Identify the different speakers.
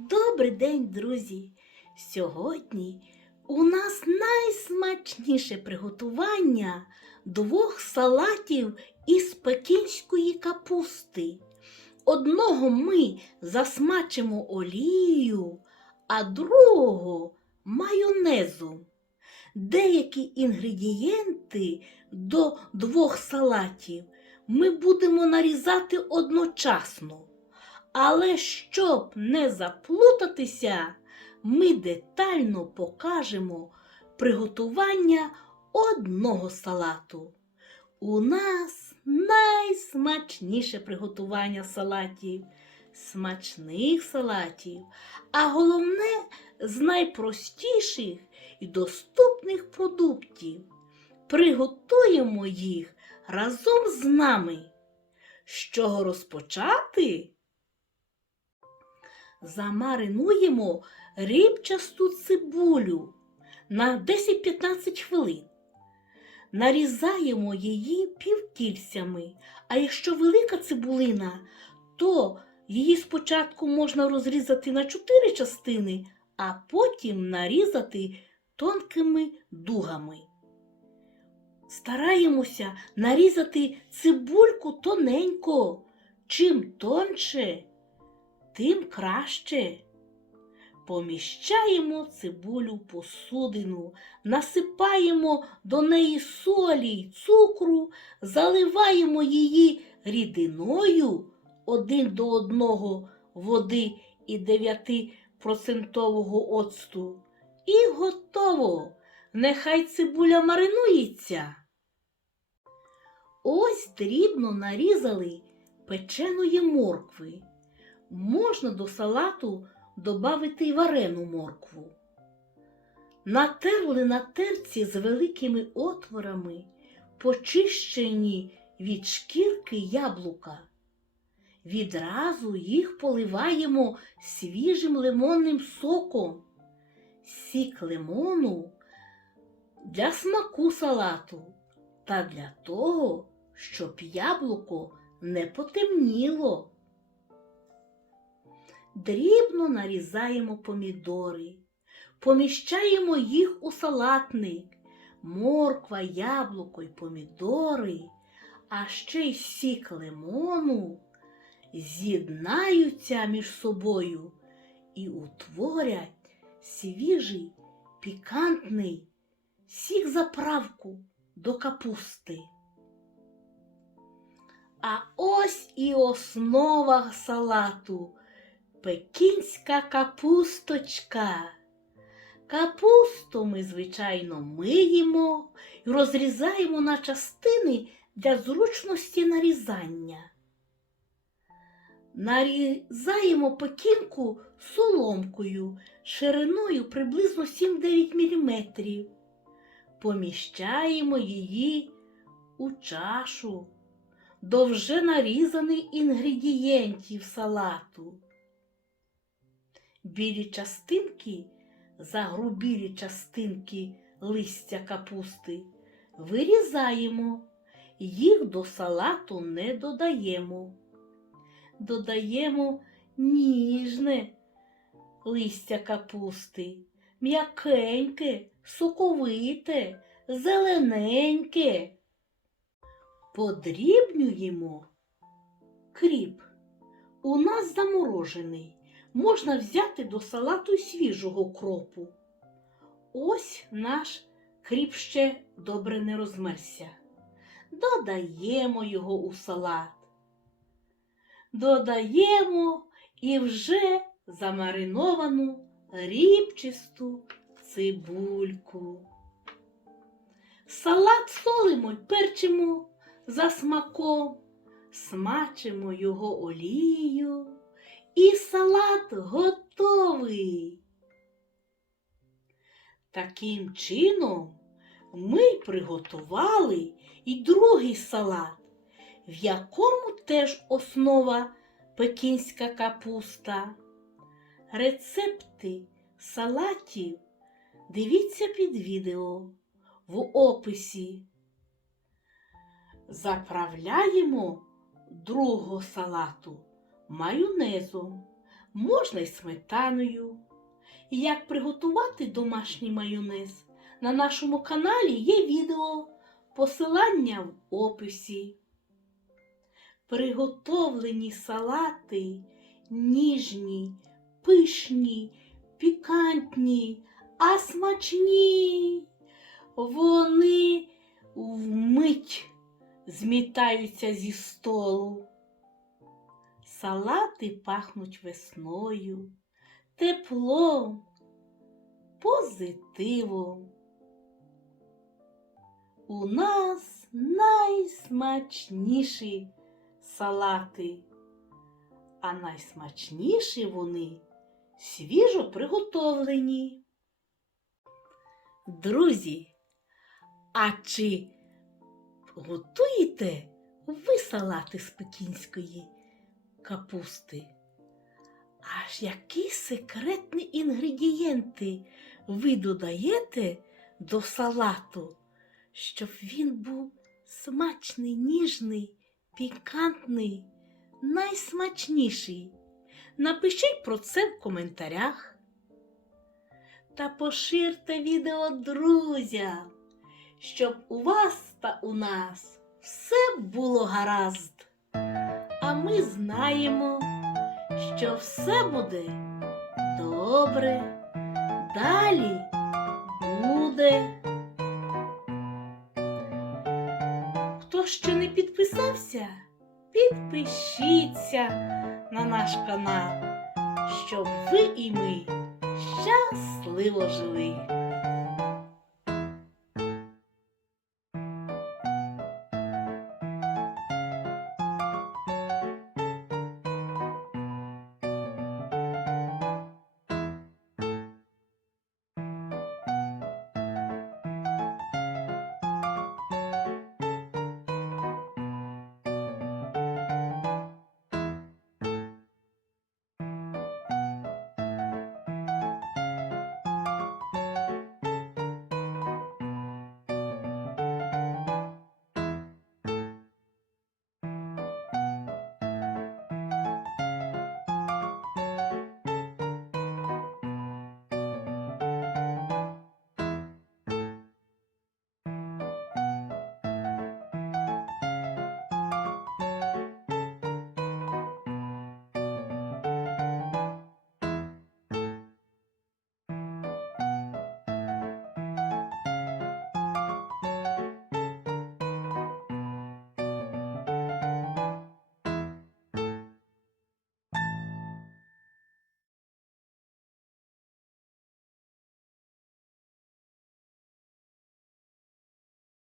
Speaker 1: Добрий день, друзі! Сьогодні у нас найсмачніше приготування двох салатів із пекінської капусти. Одного ми засмачимо олією, а другого майонезом. Деякі інгредієнти до двох салатів ми будемо нарізати одночасно. Але щоб не заплутатися, ми детально покажемо приготування одного салату. У нас найсмачніше приготування салатів, смачних салатів, а головне з найпростіших і доступних продуктів. Приготуємо їх разом з нами. З чого розпочати? Замаринуємо рибчасту цибулю на 10-15 хвилин. Нарізаємо її півкільцями, а якщо велика цибулина, то її спочатку можна розрізати на 4 частини, а потім нарізати тонкими дугами. Стараємося нарізати цибульку тоненько, чим тонше, тим краще. Поміщаємо цибулю посудину, насипаємо до неї солі й цукру, заливаємо її рідиною один до одного води і 9% оцту. І готово. Нехай цибуля маринується. Ось дрібно нарізали печеної моркви. Можна до салату додати й варену моркву. Натерли на терці з великими отворами, почищені від шкірки яблука. Відразу їх поливаємо свіжим лимонним соком. Сік лимону для смаку салату та для того, щоб яблуко не потемніло. Дрібно нарізаємо помідори, поміщаємо їх у салатник, морква, яблуко й помідори, а ще й сік лимону з'єднаються між собою і утворять свіжий, пікантний сік заправку до капусти. А ось і основа салату пекінська капусточка. Капусту ми, звичайно, миємо і розрізаємо на частини для зручності нарізання. Нарізаємо пекінку соломкою шириною приблизно 7-9 мм. Поміщаємо її у чашу до вже нарізаних інгредієнтів салату. Білі частинки, загрубілі частинки листя капусти вирізаємо, їх до салату не додаємо. Додаємо ніжне листя капусти, м'якеньке, соковите, зелененьке. Подрібнюємо кріп. У нас заморожений. Можна взяти до салату свіжого кропу. Ось наш кріп ще добре не розмерся. Додаємо його у салат. Додаємо і вже замариновану рібчасту цибульку. Салат солимо й перчимо за смаком, смачимо його олією, і салат готовий. Таким чином ми приготували і другий салат, в якому теж основа пекінська капуста. Рецепти салатів дивіться під відео в описі. Заправляємо другого салату майонезом. можна й сметаною. Як приготувати домашній майонез? На нашому каналі є відео, посилання в описі. Приготовлені салати ніжні, пишні, пікантні, а смачні. Вони вмить змітаються зі столу. Салати пахнуть весною, теплом, позитивом. У нас найсмачніші салати, а найсмачніші вони свіжо приготовлені. Друзі, а чи готуєте ви салати з пекінської капусти? Аж які секретні інгредієнти ви додаєте до салату, щоб він був смачний, ніжний, пікантний, найсмачніший? Напишіть про це в коментарях. Та поширте відео друзям, щоб у вас та у нас все було гаразд. А ми знаємо, що все буде добре. Далі буде. Хто ще не підписався, підпишіться на наш канал, щоб ви і ми щасливо жили.